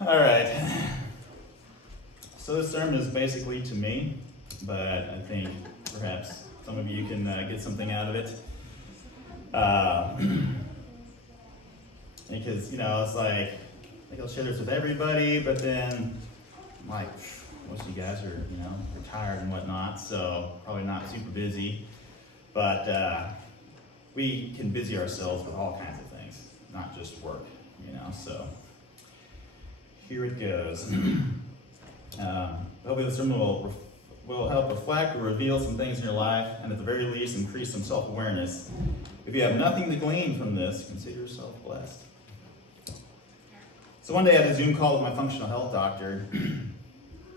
All right. So this sermon is basically to me, but I think perhaps some of you can get something out of it. Because, it's like I'll share this with everybody, but then, like, most of you guys are, retired and whatnot, so probably not super busy. But we can busy ourselves with all kinds of things, not just work, so here it goes. Hopefully this sermon will help reflect or reveal some things in your life, and at the very least increase some self-awareness. If you have nothing to glean from this, consider yourself blessed. So one day I had a Zoom call with my functional health doctor,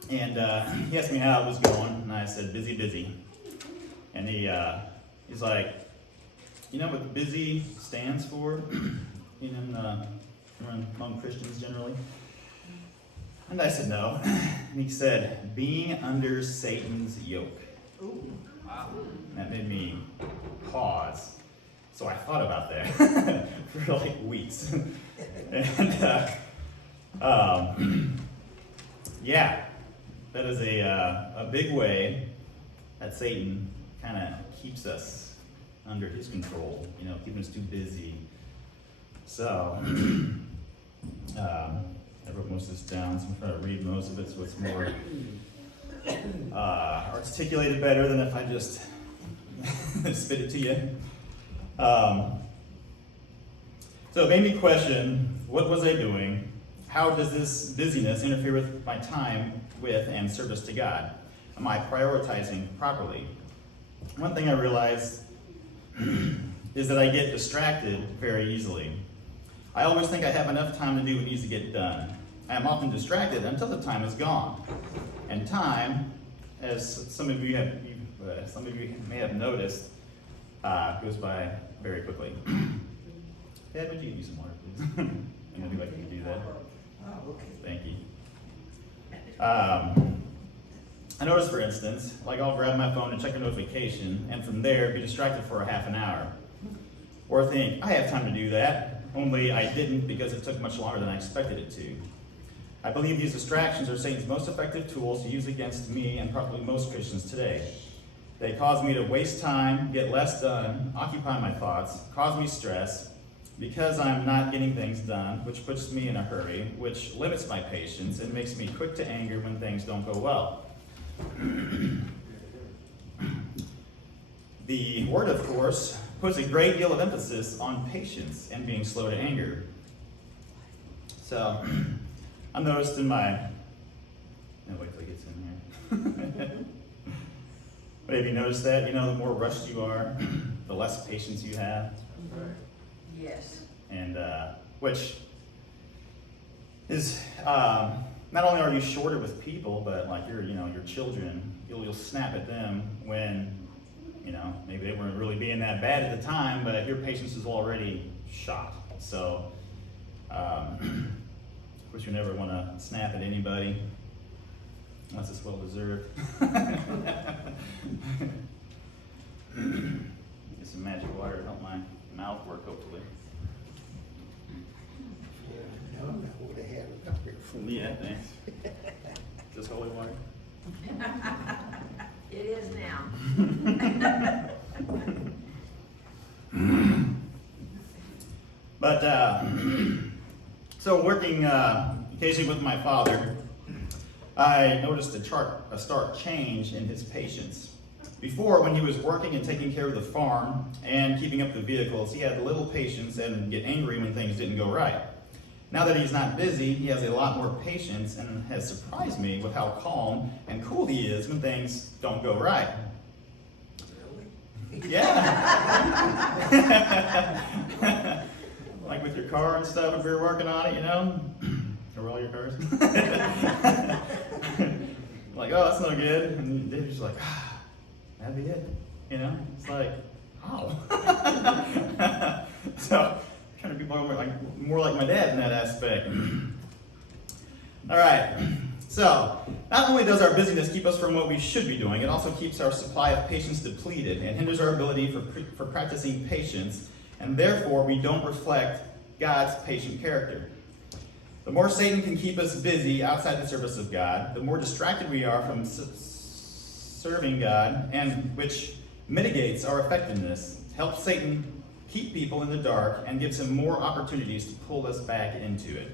and he asked me how it was going, and I said, busy. And he's like, you know what busy stands for among Christians generally? And I said, no. And he said, being under Satan's yoke. Ooh. Wow. And that made me pause. So I thought about that for like weeks. And yeah, that is a big way that Satan kind of keeps us under his control, keeping us too busy. So, I wrote most of this down, so I'm trying to read most of it so it's more articulated better than if I just spit it to you. So it made me question, what was I doing? How does this busyness interfere with my time with and service to God? Am I prioritizing properly? One thing I realized is that I get distracted very easily. I always think I have enough time to do what needs to get done. I am often distracted until the time is gone. And time, as some of you may have noticed, goes by very quickly. Dad, would you give me some water, please? I know I can do that. Oh, okay. Thank you. I noticed, for instance, I'll grab my phone and check a notification, and from there be distracted for a half an hour. Or think, I have time to do that, only I didn't because it took much longer than I expected it to. I believe these distractions are Satan's most effective tools to use against me and probably most Christians today. They cause me to waste time, get less done, occupy my thoughts, cause me stress, because I'm not getting things done, which puts me in a hurry, which limits my patience and makes me quick to anger when things don't go well. The word, of course, puts a great deal of emphasis on patience and being slow to anger. So, I noticed in my, wait till it gets in here. But have you noticed that, the more rushed you are, the less patience you have? Yes. And, which is, not only are you shorter with people, but like your children, you'll snap at them when, maybe they weren't really being that bad at the time, but your patience is already shot. So, of course, you never want to snap at anybody unless it's well deserved. Get some magic water to help my mouth work, hopefully. Yeah, I would have had it up here. Yeah, thanks. Just holy water. It is now. But, so working occasionally with my father, I noticed a stark change in his patience. Before, when he was working and taking care of the farm and keeping up the vehicles, he had little patience and would get angry when things didn't go right. Now that he's not busy, he has a lot more patience and has surprised me with how calm and cool he is when things don't go right. Really? Yeah. Like with your car and stuff, if we were working on it, or all your cars. Like, oh, that's no good. And they're just like, that'd be it. It's like, how? So, trying to be more like my dad in that aspect. All right. So, not only does our busyness keep us from what we should be doing, it also keeps our supply of patience depleted and hinders our ability for practicing patience, and therefore we don't reflect God's patient character. The more Satan can keep us busy outside the service of God, the more distracted we are from serving God, and which mitigates our effectiveness, helps Satan keep people in the dark, and gives him more opportunities to pull us back into it.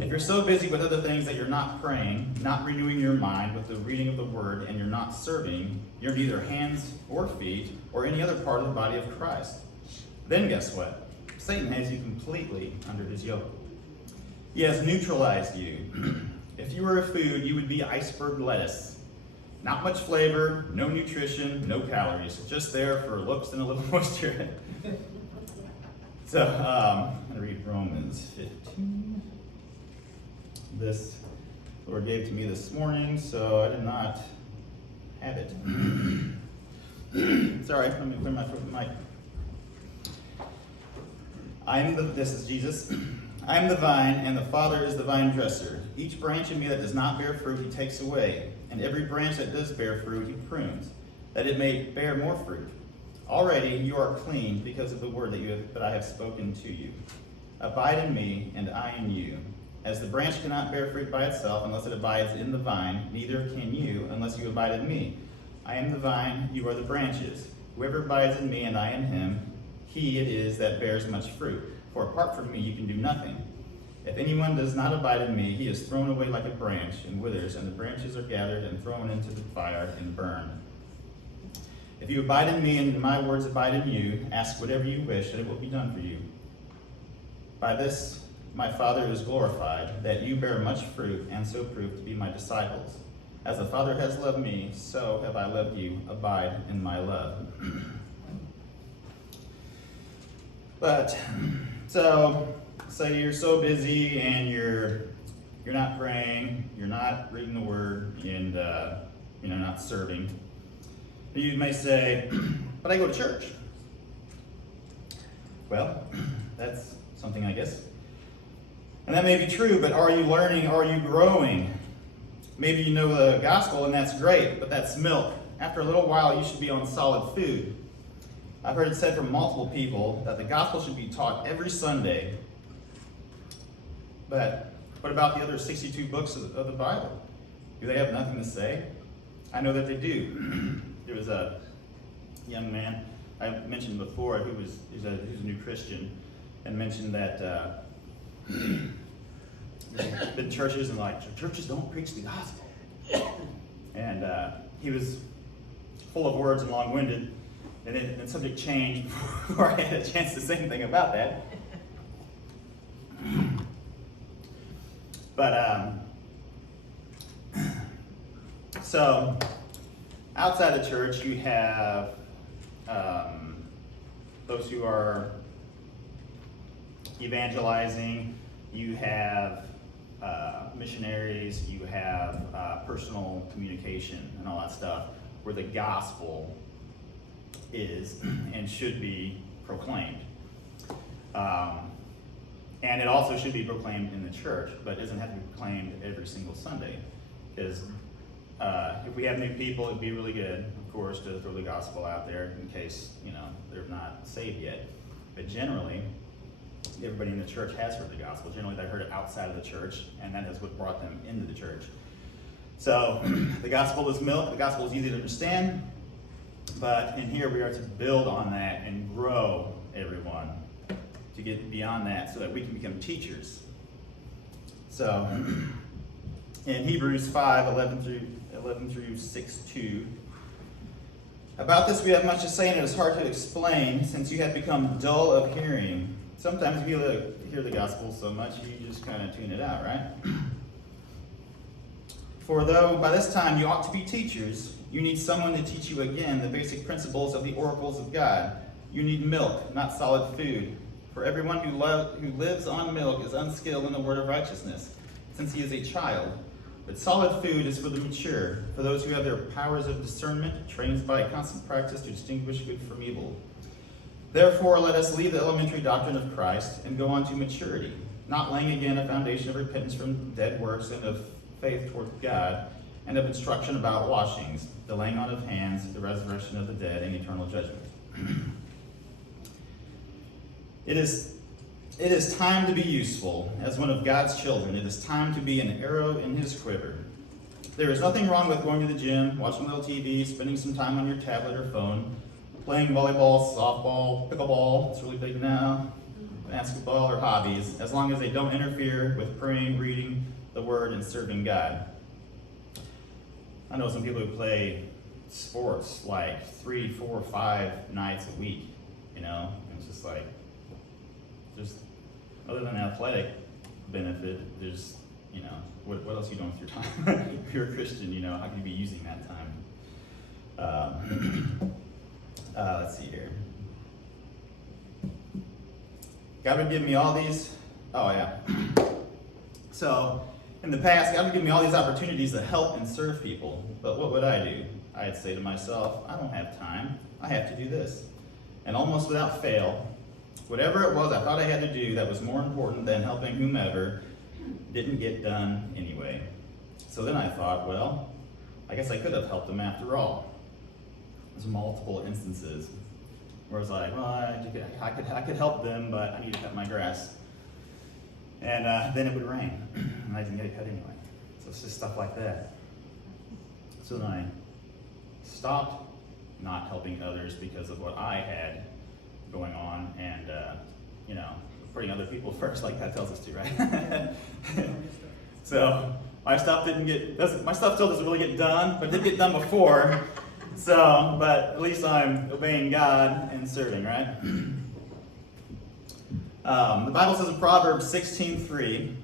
If you're so busy with other things that you're not praying, not renewing your mind with the reading of the Word, and you're not serving, you're neither hands or feet or any other part of the body of Christ. Then guess what? Satan has you completely under his yoke. He has neutralized you. If you were a food, you would be iceberg lettuce. Not much flavor, no nutrition, no calories, just there for looks and a little moisture. So, I'm going to read Romans 15. This the Lord gave to me this morning, so I did not have it. Sorry, let me clear my throat with the mic. This is Jesus. I am the vine, and the Father is the vine dresser. Each branch in me that does not bear fruit, he takes away. And every branch that does bear fruit, he prunes, that it may bear more fruit. Already you are clean because of the word that I have spoken to you. Abide in me, and I in you. As the branch cannot bear fruit by itself unless it abides in the vine, neither can you unless you abide in me. I am the vine, you are the branches. Whoever abides in me and I in him, he it is that bears much fruit. For apart from me you can do nothing. If anyone does not abide in me, he is thrown away like a branch and withers, and the branches are gathered and thrown into the fire and burned. If you abide in me and my words abide in you, ask whatever you wish, and it will be done for you. By this my Father is glorified, that you bear much fruit, and so prove to be my disciples. As the Father has loved me, so have I loved you. Abide in my love. So you're so busy, and you're not praying, you're not reading the Word, and not serving. You may say, "But I go to church." Well, that's something, I guess. And that may be true, but are you learning? Are you growing? Maybe you know the gospel, and that's great, but that's milk. After a little while, you should be on solid food. I've heard it said from multiple people that the gospel should be taught every Sunday. But what about the other 62 books of the Bible? Do they have nothing to say? I know that they do. There was a young man I mentioned before who's a new Christian, and mentioned that there's been churches and churches don't preach the gospel. And he was full of words and long-winded, and then the subject changed before I had a chance to say anything about that. But so outside the church, you have those who are evangelizing, you have missionaries, you have personal communication and all that stuff, where the gospel is and should be proclaimed. And it also should be proclaimed in the church, but it doesn't have to be proclaimed every single Sunday. Because if we have new people, it'd be really good, of course, to throw the gospel out there in case, they're not saved yet. But generally, everybody in the church has heard the gospel. Generally, they heard it outside of the church, and that is what brought them into the church. So, the gospel is milk. The gospel is easy to understand. But in here, we are to build on that and grow everyone to get beyond that so that we can become teachers. So, in Hebrews 5:11 through 6:2, about this we have much to say, and it is hard to explain, since you have become dull of hearing. Sometimes you hear the gospel so much, you just kind of tune it out, right? For though by this time you ought to be teachers, you need someone to teach you again the basic principles of the oracles of God. You need milk, not solid food. For everyone who lives on milk is unskilled in the word of righteousness, since he is a child. But solid food is for the mature, for those who have their powers of discernment trained by constant practice to distinguish good from evil. Therefore, let us leave the elementary doctrine of Christ and go on to maturity, not laying again a foundation of repentance from dead works and of faith toward God, and of instruction about washings, the laying on of hands, the resurrection of the dead, and eternal judgment. It is It is time to be useful as one of God's children. It is time to be an arrow in his quiver. There is nothing wrong with going to the gym, watching a little TV, spending some time on your tablet or phone, playing volleyball, softball, pickleball, it's really big now, basketball, or hobbies, as long as they don't interfere with praying, reading the Word, and serving God. I know some people who play sports like 3, 4, 5 nights a week, and it's just like, just other than athletic benefit, there's, what else are you doing with your time? If you're a Christian, how can you be using that time? Let's see here. God would give me all these, So, in the past, God would give me all these opportunities to help and serve people, but what would I do? I'd say to myself, I don't have time, I have to do this. And almost without fail, whatever it was I thought I had to do that was more important than helping whomever didn't get done anyway. So then I thought, well, I guess I could have helped them after all. There's multiple instances where I was like, well, I could help them, but I need to cut my grass. And then it would rain, and I didn't get it cut anyway. So it's just stuff like that. So then I stopped not helping others because of what I had going on, and putting other people first, like that tells us to, right? So my stuff still doesn't really get done, but it did get done before. So, but at least I'm obeying God and serving, right? The Bible says in Proverbs 16:3,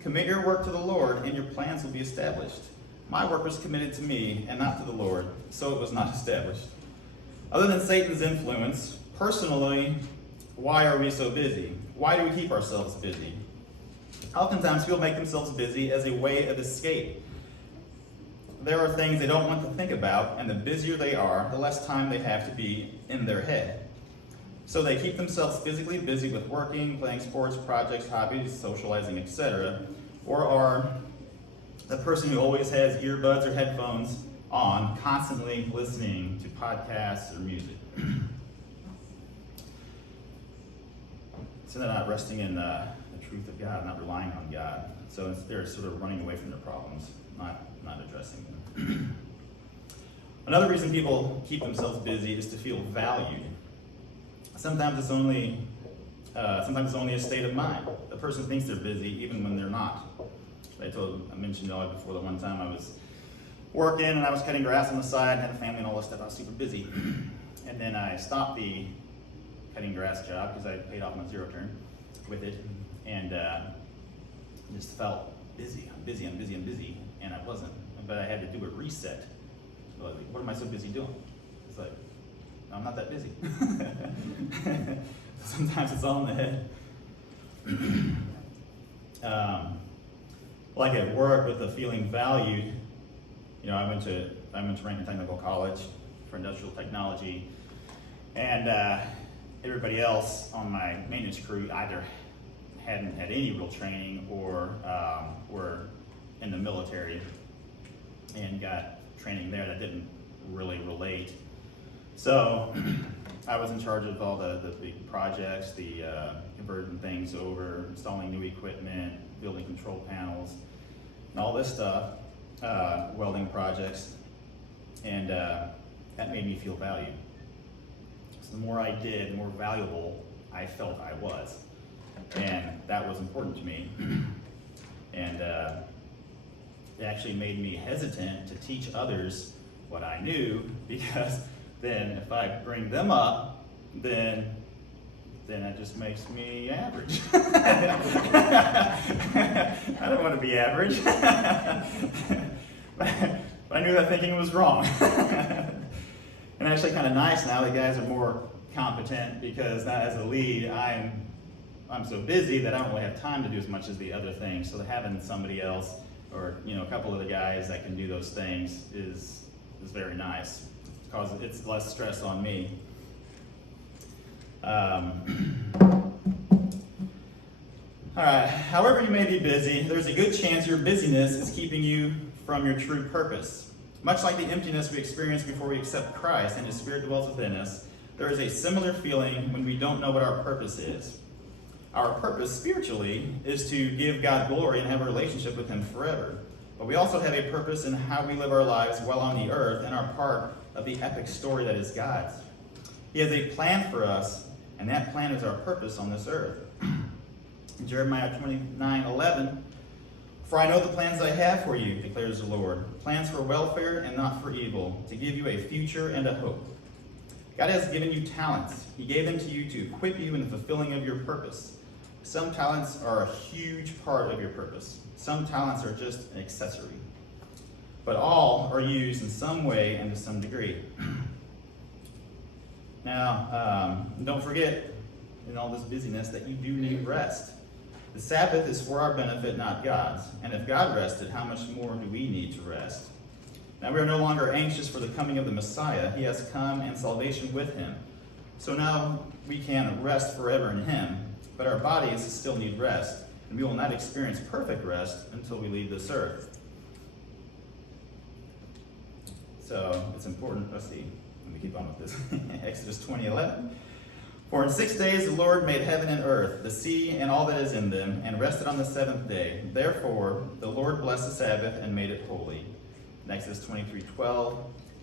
commit your work to the Lord and your plans will be established. My work was committed to me and not to the Lord, so it was not established. Other than Satan's influence, personally, why are we so busy? Why do we keep ourselves busy? Oftentimes people make themselves busy as a way of escape. There are things they don't want to think about, and the busier they are, the less time they have to be in their head. So they keep themselves physically busy with working, playing sports, projects, hobbies, socializing, etc., or are the person who always has earbuds or headphones on, constantly listening to podcasts or music. So they're not resting in the truth of God, not relying on God. So they're sort of running away from their problems, not addressing them. Another reason people keep themselves busy is to feel valued. Sometimes it's only a state of mind. The person thinks they're busy even when they're not. I mentioned before that one time I was working and I was cutting grass on the side, had a family and all this stuff. I was super busy. And then I stopped the cutting grass job because I paid off my zero turn with it, and just felt busy. I'm busy, and I wasn't. But I had to do a reset. So what am I so busy doing? It's like, I'm not that busy. Sometimes it's all in the head. Like at work with the feeling valued, I went to Rankin Technical College for industrial technology, and everybody else on my maintenance crew either hadn't had any real training or were in the military and got training there that didn't really relate. So I was in charge of all the big projects, the converting things over, installing new equipment, building control panels, and all this stuff, welding projects, and that made me feel valued. So the more I did, the more valuable I felt I was, and that was important to me. And it actually made me hesitant to teach others what I knew, because then if I bring them up, then it just makes me average. I don't want to be average. But I knew that thinking was wrong. And actually kind of nice now that guys are more competent, because now as a lead, I'm so busy that I don't really have time to do as much as the other things. So having somebody else or a couple of the guys that can do those things is very nice, because it's less stress on me. All right, however you may be busy, there's a good chance your busyness is keeping you from your true purpose. Much like the emptiness we experience before we accept Christ and His Spirit dwells within us, there is a similar feeling when we don't know what our purpose is. Our purpose spiritually is to give God glory and have a relationship with him forever. But we also have a purpose in how we live our lives while on the earth and are part of the epic story that is God's. He has a plan for us, and that plan is our purpose on this earth. In Jeremiah 29:11, "For I know the plans I have for you, declares the Lord, plans for welfare and not for evil, to give you a future and a hope." God has given you talents. He gave them to you to equip you in the fulfilling of your purpose. Some talents are a huge part of your purpose. Some talents are just an accessory. But all are used in some way and to some degree. Now, don't forget, in all this busyness, that you do need rest. The Sabbath is for our benefit, not God's. And if God rested, how much more do we need to rest? Now we are no longer anxious for the coming of the Messiah. He has come, and salvation with him. So now we can rest forever in him. But our bodies still need rest, and we will not experience perfect rest until we leave this earth. So it's important. Let's see. Let me keep on with this. Exodus 20:11. "For in 6 days the Lord made heaven and earth, the sea and all that is in them, and rested on the seventh day. Therefore the Lord blessed the Sabbath and made it holy." In Exodus 23:12.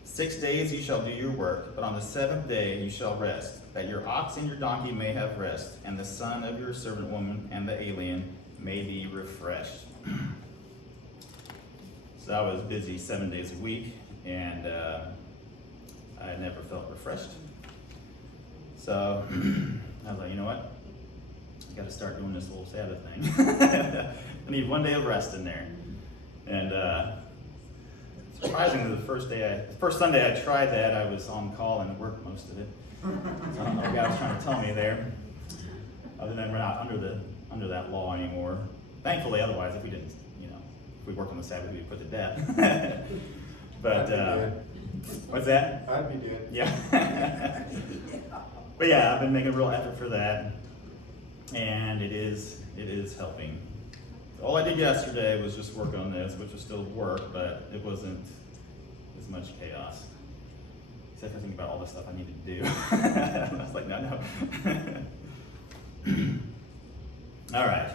6 days you shall do your work, but on the seventh day you shall rest, that your ox and your donkey may have rest, and the son of your servant woman and the alien may be refreshed. So I was busy 7 days a week, and I never felt refreshed. So I was like, you know what? I got to start doing this little Sabbath thing. I need 1 day of rest in there. And surprisingly, the first Sunday I tried that, I was on call and worked most of it. So I don't know what God was trying to tell me there. Other than we're not under that law anymore. Thankfully, otherwise, if we didn't, if we worked on the Sabbath, we'd be put to death. But what's that? I'd be doing. Yeah. But yeah, I've been making a real effort for that, and it is helping. All I did yesterday was just work on this, which was still work, but it wasn't as much chaos. Except for thinking about all the stuff I need to do. I was like, no. All right.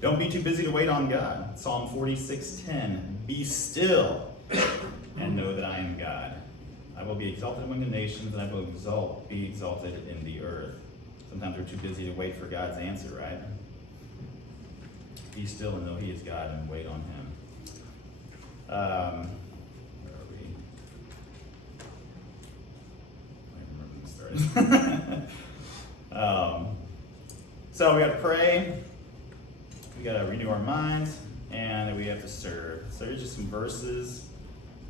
Don't be too busy to wait on God. Psalm 46:10. "Be still and know that I am God. I will be exalted among the nations, and I will be exalted in the earth." Sometimes we're too busy to wait for God's answer, right? Be still and know he is God, and wait on him. Where are we? I don't remember when we started. So we got to pray, we got to renew our minds, and we have to serve. So here's just some verses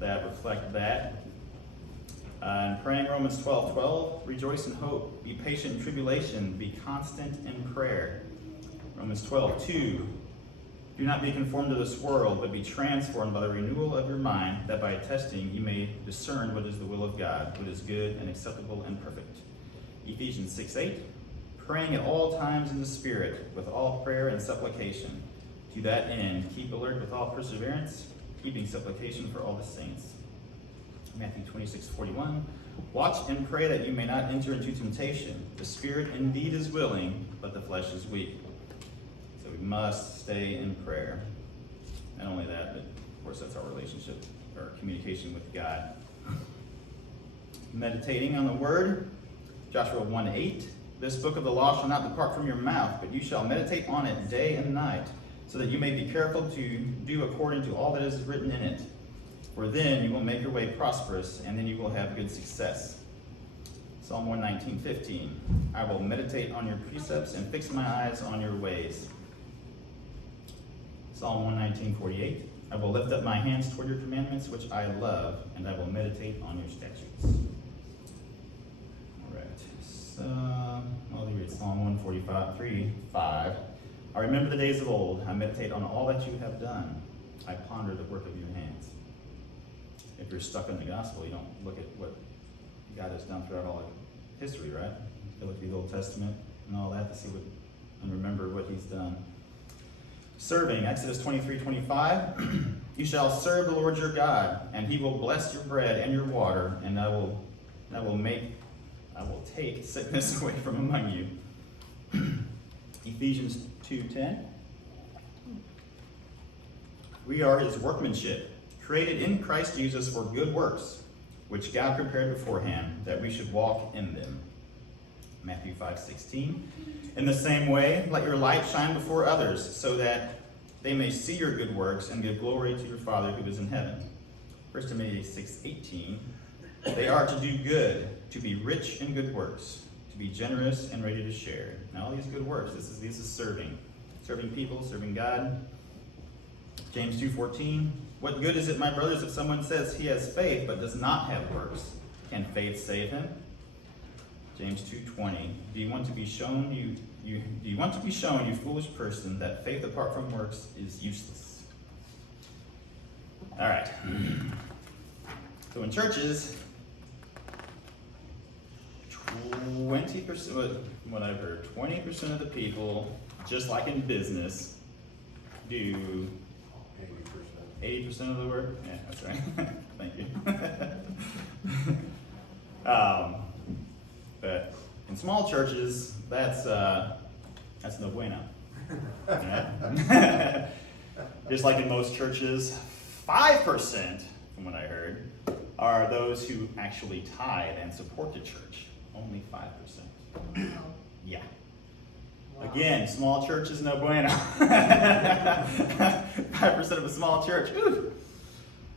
that reflect that. In praying, Romans 12:12, "Rejoice in hope, be patient in tribulation, be constant in prayer." Romans 12:2, "Do not be conformed to this world, but be transformed by the renewal of your mind, that by testing you may discern what is the will of God, what is good and acceptable and perfect." Ephesians 6:8, "Praying at all times in the Spirit, with all prayer and supplication. To that end, keep alert with all perseverance, keeping supplication for all the saints." Matthew 26:41, "Watch and pray that you may not enter into temptation. The spirit indeed is willing, but the flesh is weak." So we must stay in prayer. Not only that, but of course that's our relationship, our communication with God. Meditating on the Word, Joshua 1:8, "This book of the law shall not depart from your mouth, but you shall meditate on it day and night, so that you may be careful to do according to all that is written in it. For then you will make your way prosperous, and then you will have good success." Psalm 119:15, "I will meditate on your precepts and fix my eyes on your ways." Psalm 119:48, "I will lift up my hands toward your commandments, which I love, and I will meditate on your statutes." All right, so I'll read Psalm 145:3-5. "I remember the days of old. I meditate on all that you have done. I ponder the work of your hands." If you're stuck in the gospel, you don't look at what God has done throughout all of history, right? You look at the Old Testament and all that to see what and remember what he's done. Serving, Exodus 23:25, "You shall serve the Lord your God, and he will bless your bread and your water, and I will take sickness away from among you." Ephesians 2:10. We are his workmanship, created in Christ Jesus for good works, which God prepared beforehand that we should walk in them. Matthew 5:16. In the same way, let your light shine before others, so that they may see your good works and give glory to your Father who is in heaven. 1 Timothy 6:18. They are to do good, to be rich in good works, to be generous and ready to share. Now all these good works, this is serving. Serving people, serving God. James 2:14. What good is it, my brothers, if someone says he has faith but does not have works? Can faith save him? James 2:20. Do you want to be shown, you foolish person, that faith apart from works is useless? All right. So in churches, 20%, what I've heard, 20% of the people, just like in business, do 80% of the work. Yeah, that's right. Thank you. But in small churches, that's no bueno. Yeah. Just like in most churches, 5%, from what I heard, are those who actually tithe and support the church. Only 5%. Yeah. Again, small church is no bueno. 5% of a small church. Ooh.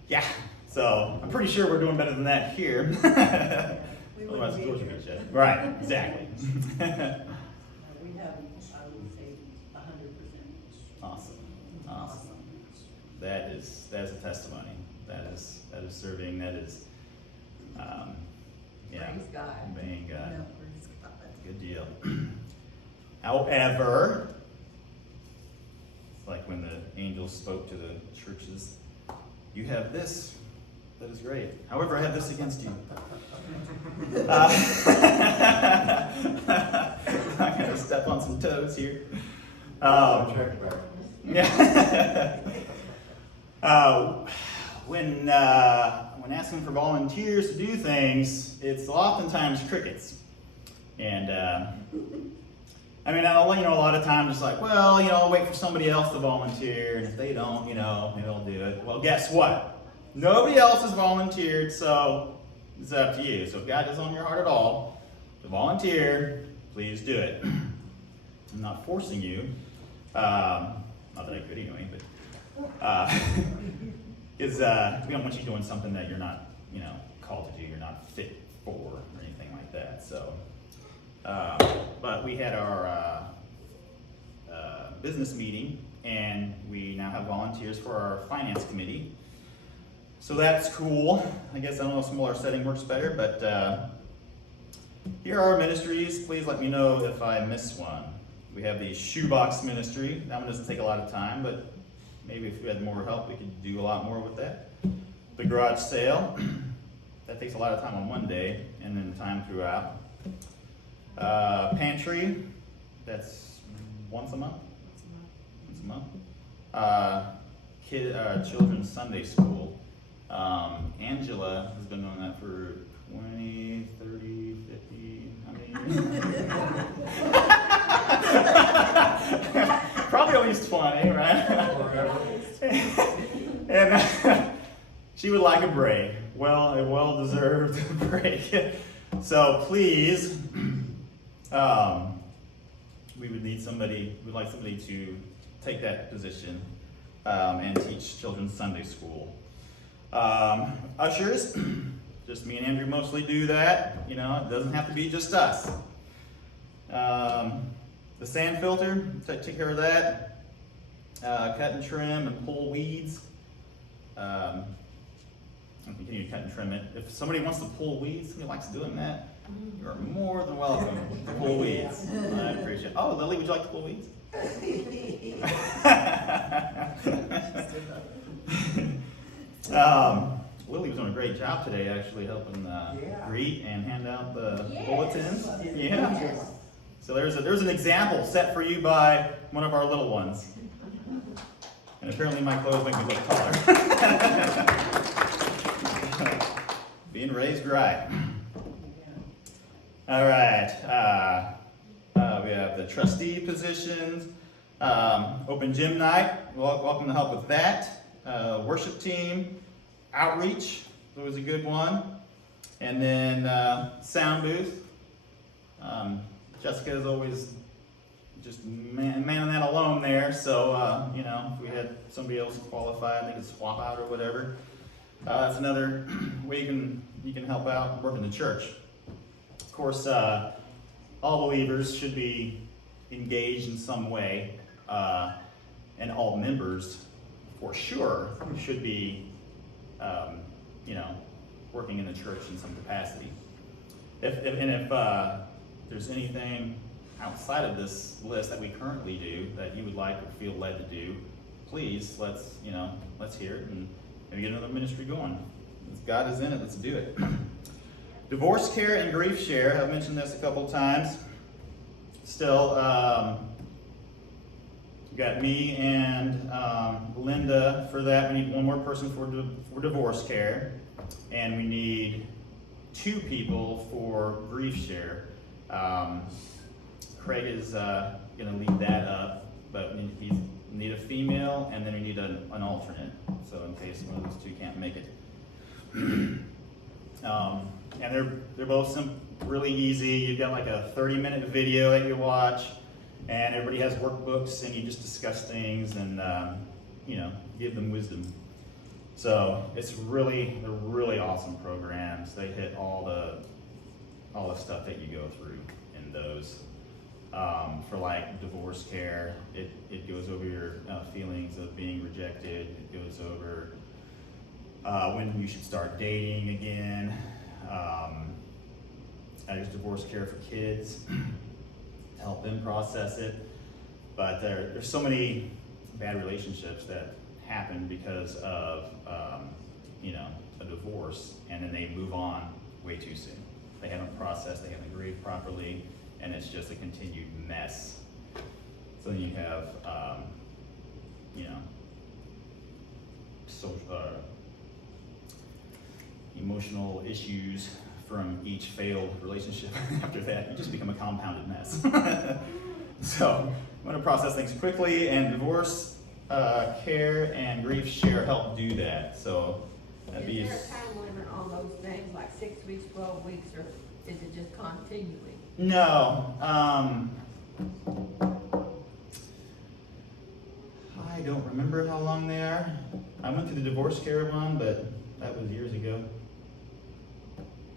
Yeah. So I'm pretty sure we're doing better than that here. Otherwise, the doors would be shut. Right. Exactly. We have, I would say, 100%. Awesome. That is a testimony. That is serving. That is, yeah. Praise God. Obeying God. No, praise God. Good deal. However, it's like when the angels spoke to the churches, you have this, that is great. However, I have this against you. I'm going to step on some toes here. Yeah. When asking for volunteers to do things, it's oftentimes crickets. And I mean, a lot of times it's like, well, I'll wait for somebody else to volunteer, and if they don't, maybe I'll do it. Well, guess what? Nobody else has volunteered, so it's up to you. So if God is on your heart at all to volunteer, please do it. I'm not forcing you. Not that I could anyway, but we don't want you doing something that you're not, called to do, you're not fit for, or anything like that. So. But we had our business meeting, and we now have volunteers for our finance committee. So that's cool. I guess I don't know if smaller setting works better, but here are our ministries. Please let me know if I miss one. We have the shoebox ministry. That one doesn't take a lot of time, but maybe if we had more help, we could do a lot more with that. The garage sale. That takes a lot of time on one day, and then time throughout. Pantry, that's once a month. Children's Sunday school. Angela has been doing that for 20, 30, 50, how many? Probably at least 20, right? And she would like a break. Well, a well-deserved break. So please, we'd like somebody to take that position and teach children's Sunday school. Ushers, just me and Andrew mostly do that. It doesn't have to be just us. The sand filter, take care of that. Cut and trim and pull weeds. And continue to cut and trim it. If somebody wants to pull weeds, somebody likes doing that, you are more than welcome to pull weeds. I appreciate it. Oh, Lily, would you like to pull weeds? Lily was doing a great job today, actually helping greet and hand out the bulletins. Yeah. Yes. So there's an example set for you by one of our little ones. And apparently my clothes make me look taller. Being raised right. All right. We have the trustee positions, open gym night, welcome to help with that. Worship team, outreach, was a good one. And then sound booth. Jessica is always just manning that alone there, so you know, if we had somebody else qualified, they could swap out or whatever. That's another way you can help out work in the church. Of course, all believers should be engaged in some way, and all members, for sure, should be, you know, working in the church in some capacity. If there's anything outside of this list that we currently do that you would like or feel led to do, please let's hear it and maybe get another ministry going. If God is in it, let's do it. Divorce care and grief share. I've mentioned this a couple times. Still, got me and Linda for that. We need one more person for divorce care, and we need 2 people for grief share. Craig is going to lead that up, but we need a female, and then we need an alternate, so in case one of those 2 can't make it. And they're both really easy. You've got like a 30-minute video that you watch, and everybody has workbooks, and you just discuss things and you know, give them wisdom. So they're really awesome programs. They hit all the stuff that you go through in those. For like divorce care, it goes over your feelings of being rejected. It goes over when you should start dating again. There's divorce care for kids to help them process it. But there's so many bad relationships that happen because of you know, a divorce, and then they move on way too soon. They haven't processed, they haven't grieved properly, and it's just a continued mess. So then you have, you know, emotional issues from each failed relationship after that. You just become a compounded mess. So I'm going to process things quickly, and divorce care and grief share help do that. So that'd be. Is there a time limit on those things, like 6 weeks, 12 weeks, or is it just continually? No. I don't remember how long they are. I went to the divorce care one, but that was years ago.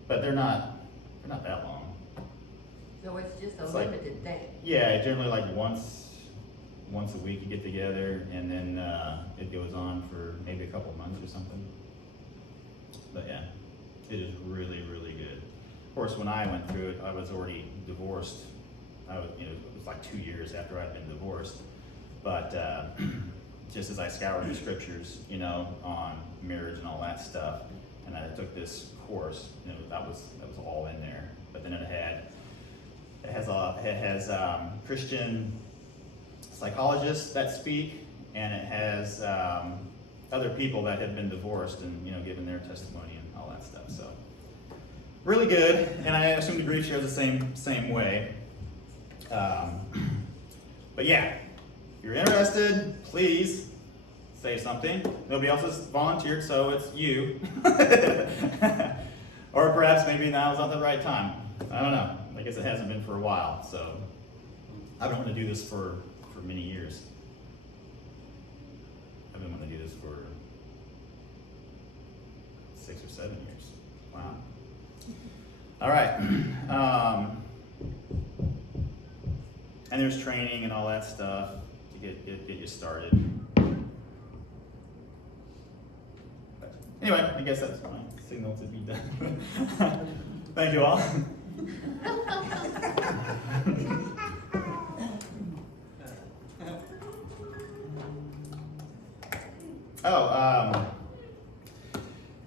But they're not that long. So it's just a It's like- limited thing? Yeah, generally like once a week you get together, and then it goes on for maybe a couple months or something. But yeah, it is really, really good. Of course, when I went through it, I was already divorced. It was like 2 years after I'd been divorced. But just as I scoured the scriptures, you know, on marriage and all that stuff, and I took this course, you know, that was all in there. But then it has Christian psychologists that speak, and it has other people that have been divorced and, you know, given their testimony and all that stuff. So really good, and I assume the grief share is the same way. But yeah, if you're interested, please say something. Nobody else has volunteered, so it's you. Or perhaps maybe now is not the right time. I don't know. I guess it hasn't been for a while, so I've been wanting to do this for many years. I've been wanting to do this for 6 or 7 years. Wow. All right. And there's training and all that stuff to get you started. But anyway, I guess that's my signal to be done. Thank you all.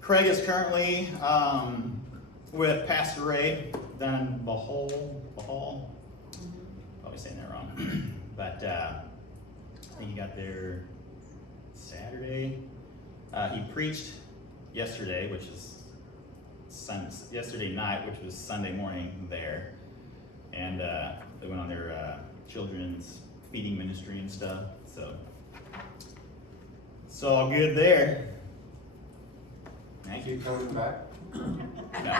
Craig is currently with Pastor Ray down in Bahal. Probably saying that wrong. But I think he got there Saturday. He preached yesterday, which is yesterday night, which was Sunday morning there. And They went on their children's feeding ministry and stuff, so it's all good there. Thank you. Keep coming back. No.